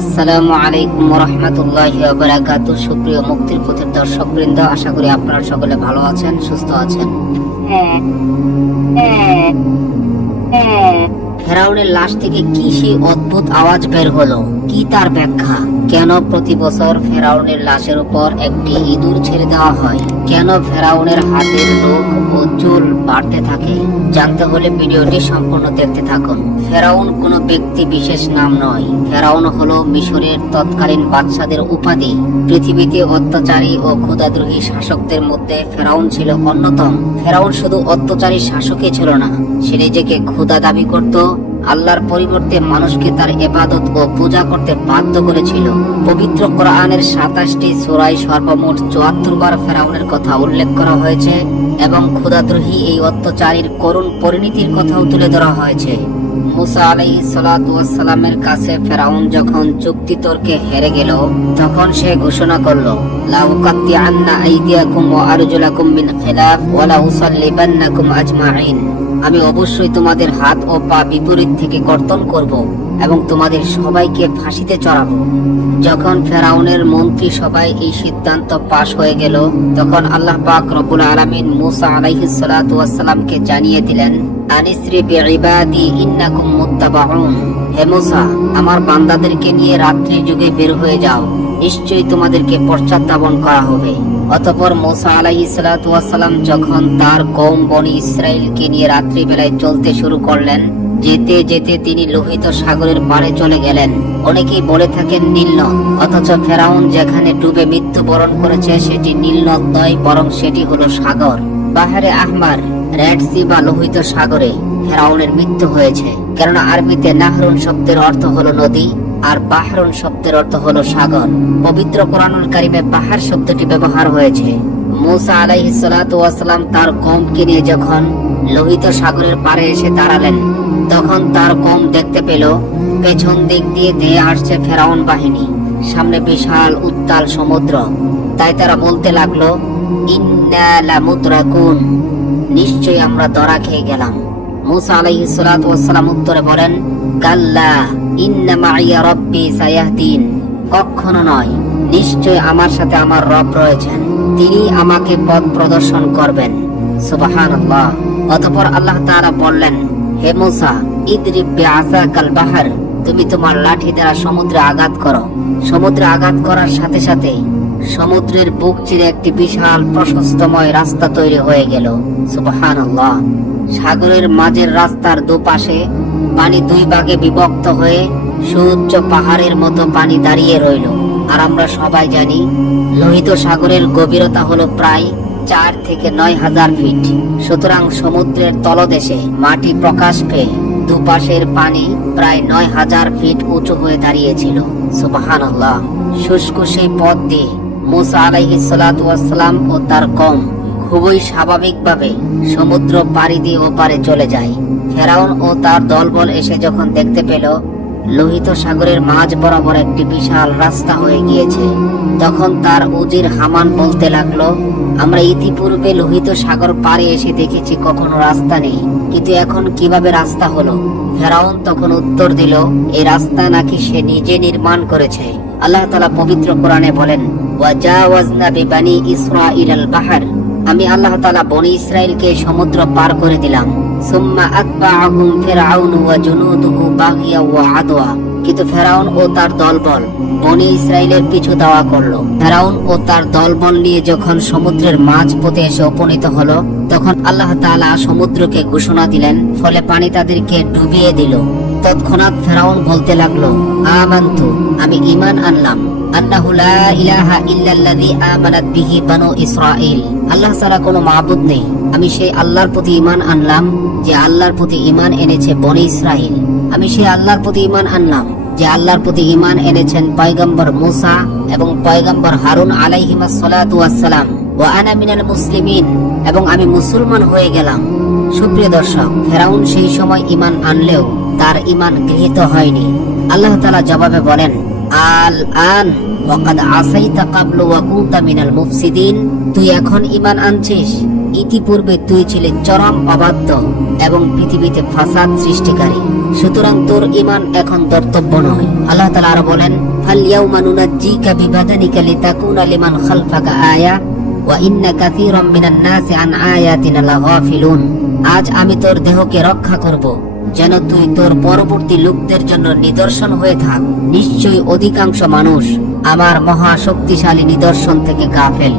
আসসালামু আলাইকুম ওয়া রাহমাতুল্লাহি ওয়া বারাকাতুহু। সুপ্রিয় মুক্তির পথের দর্শকবৃন্দ, আশা করি আপনারা সকলে ভালো আছেন, সুস্থ আছেন। ফেরাউনের লাশ থেকে কি সেই অদ্ভুত আওয়াজ বের হলো? কি তার ব্যাখ্যা? কেন প্রতি বছর ফেরাউনের লাশের উপর একটি ইঁদুর ছেড়ে দেওয়া হয়? কেন ফেরাউনের হাতের রোগ ও চুল বাড়তে থাকে? জানতে হলে ভিডিওটি সম্পূর্ণ দেখতে থাকুন। ফেরাউন কোনো ব্যক্তি বিশেষ নাম নয়। ফেরাউন হলো মিশরের তৎকালীন বাদশাদের উপাধি। পৃথিবীতে অত্যাচারী ও ক্ষুধাদ্রোহী শাসকদের মধ্যে ফেরাউন ছিল অন্যতম। ফেরাউন শুধু অত্যাচারী শাসকই ছিল না, সে নিজেকে খোদা দাবি করত। আল্লাহর পরিবর্তে মানুষকে তার ইবাদত ও পূজা করতে বাধ্য করেছিল। পবিত্র কোরআনের ২৭টি সূরায় সর্বমোট ৭৪ বার ফেরাউনের কথা উল্লেখ করা হয়েছে এবং ক্ষুধাদ্রোহী এই অত্যাচারীর করুণ পরিণতির কথাও তুলে ধরা হয়েছে। মুসা আলাইহিস সালাতু ওয়াস সালামের কাছে ফেরাউন যখন যুক্তি তর্কে হেরে গেল, তখন সে ঘোষণা করল, লা উকাত্তিআন্না আইদিয়াকুম ওয়া আরজুলাকুম মিন খিলাফ ওয়া লা উসাল্লিবান্নাকুম আজমাইন। আমি অবশ্যই তোমাদের হাত ও পা বিপরীত থেকে কর্তন করব এবং তোমাদের সবাইকে ফাঁসিতে চড়াবো। যখন ফেরাউনের মন্ত্রী সবাই এই সিদ্ধান্ত পাশ হয়ে গেল, তখন আল্লাহ পাক রব্বুল আলামিন মুসা আলাইহিস সালাতু ওয়াস সালামকে জানিয়ে দিলেন, আনিসরি বিইবাদি ইন্নাকুম মুত্তাবাউন। হে মুসা, আমার বান্দাদেরকে নিয়ে রাত্রি যুগে বের হয়ে যাও, নিশ্চয়ই তোমাদেরকে পশ্চাৎধাবন করা হবে। অতঃপর মুসা আলাইহিস সালাতু ওয়াস সালাম যখন তার কওম বনি ইসরাইলকে নিয়ে রাত্রি বেলায় চলতে শুরু করলেন, যেতে যেতে তিনি লোহিত সাগরের পাড়ে চলে গেলেন। অনেকেই বলে থাকেন নীল নদ, অথচ ফেরাউন যেখানে ডুবে মৃত্যুবরণ করেছে সেটি নীল নদ নয়, বরং সেটি হলো সাগর। বাহরে আহমার, রেড সি বা লোহিত সাগরে ফেরাউনের মৃত্যু হয়েছে। কেননা আরবিতে নাহরুন শব্দের অর্থ হলো নদী আর বাহরুন শব্দের অর্থ হলো সাগর। পবিত্র কোরআনুল কারিমে বাহার শব্দটি ব্যবহার হয়েছে। মুসা আলাইহিস সালাতু ওয়াস সালাম তার কওমকে নিয়ে যখন লোহিত সাগরের পাড়ে এসে দাঁড়ালেন, তখন তার কওম দেখতে পেল পেছন দিক দিয়ে ধেয়ে আসছে ফেরাউন বাহিনী, সামনে বিশাল উত্তাল সমুদ্র। তাই তারা বলতে লাগলো, ইন্না লামুদরাকুন, নিশ্চয়ই আমরা ধরা খেয়ে গেলাম। মুসা আলাইহিস সালাতু ওয়াস সালাম উত্তরে বলেন, কাল্লা ইন্না মাইয়া রাব্বি সায়াহদিন। কখনো নয়, নিশ্চয় আমার সাথে আমার রব রয়েছেন, তিনি আমাকে পথ প্রদর্শন করবেন। সুবহানাল্লাহ। অতঃপর আল্লাহ তাআলা বললেন, হে মুসা, ইদরিব বিআসাকাল বাহর, তুমি তোমার লাঠি দ্বারা সমুদ্রে আঘাত করো। সমুদ্রে আঘাত করার সাথে সাথে সমুদ্রের বুক চিরে একটি বিশাল প্রশস্তময় রাস্তা তৈরি হয়ে গেল। সুবহানাল্লাহ। সাগরের মাঝের রাস্তার দুপাশে পানি দুই ভাগে বিভক্ত হয়ে সুউচ্চ পাহাড়ের মতো পানি দাঁড়িয়ে রইল। আর আমরা সবাই জানি লোহিত সাগরের গভীরতা হলো প্রায় ৪ থেকে ৯,০০০ ফিট। সুতরাং সমুদ্রের তলদেশে মাটি প্রকাশ পেয়ে দুপাশের পানি প্রায় ৯,০০০ ফিট উঁচু হয়ে দাঁড়িয়েছিল। সুবহানাল্লাহ। শুষ্ক সেই পথ দিয়ে মুসা আলাইহিস সালাতু ওয়াস সালাম ও তার কওম খুবই স্বাভাবিকভাবে সমুদ্র পাড়ি দিয়ে ওপারে চলে যায়। ফেরাউন ও তার দলবল এসে যখন দেখতে পেল লোহিত সাগরের মাঝ বরাবর একটি বিশাল রাস্তা হয়ে গিয়েছে, তখন তার উজির হামান বলতে লাগলো, আমরা ইতিপূর্বে লোহিত সাগর পাড়ে এসে দেখেছি কখনো রাস্তা নেই, কিন্তু এখন কিভাবে রাস্তা হলো? ফেরাউন তখন উত্তর দিল, এই রাস্তা নাকি সে নিজে নির্মাণ করেছে। আল্লাহ তাআলা পবিত্র কোরআনে বলেন, ওয়াজাওয়াজনা বিবানি ইসরাঈলাল বাহর, আমি আল্লাহ তাআলা বনি ইসরাইলকে সমুদ্র পার করে দিলাম। সুম্মা আতবাআহুম ফিরআউন ওয়া জুনুদুহু বাগিয়া ওয়া আদওয়া, কিন্তু ফেরাউন ও তার দলবল বনি ইসরাইলের পিছু ধাওয়া করলো। ফেরাউন ও তার দলবল নিয়ে যখন সমুদ্রের মাঝ পথে এসে উপনীত হলো, তখন আল্লাহ তাআলা সমুদ্রকে ঘোষণা দিলেন, ফলে পানি তাদেরকে ডুবিয়ে দিল। তৎক্ষণাৎ ফেরাউন বলতে লাগলো, আমানতু, আমি ঈমান আনলাম, আন্নাহু লা ইলাহা ইল্লাল্লাযী আমানাত বিহি বানু ইসরাঈল, আল্লাহ ছাড়া কোনো মাবুদ নেই। আমি সেই আল্লাহর প্রতি ঈমান আনলাম যে আল্লাহর প্রতি ঈমান এনেছে বনি ইসরাঈল। আমি সেই আল্লাহর প্রতি ঈমান আনলাম যে আল্লাহর প্রতি ঈমান এনেছেন পয়গম্বর মুসা এবং পয়গম্বর হারুন আলাইহিমাস সালাতু ওয়াস সালাম। ওয়া আনা মিনাল মুসলিমিন, এবং আমি মুসলমান হয়ে গেলাম। সুপ্রিয় দর্শক, ফেরাউন সেই সময় ঈমান আনলেও তার ঈমান গৃহীত হয়নি। আল্লাহ তাআলা জবাবে বলেন, আল আন ওয়াকাদ আসাইতা ক্বাবলু ওয়া কুনতা মিনাল মুফসিদিন, তুই এখন ঈমান আনছিস, ইতিপূর্বে তুই ছিলি চরম অবাধ্য এবং পৃথিবীতে ফাসাদ সৃষ্টিকারী, সুতরাং তোর ঈমান এখন কর্তব্য নয়। আল্লাহ তাআলা আরো বলেন, ফালইয়াউমা নুনাজ্জিকা বিবাদানিকা লিতাকুনা লিমান খালফাকা আয়া ওয়া ইন্না কাসীরাম মিনান নাসি আন আয়াতিনা লাগাফিলুন। আজ আমি তোর দেহকে রক্ষা করব, যেন তুই তোর পরবর্তী লোকদের জন্য নিদর্শন হয়ে থাক। নিশ্চয়ই অধিকাংশ মানুষ আমার মহা শক্তিশালী নিদর্শন থেকে গাফেল।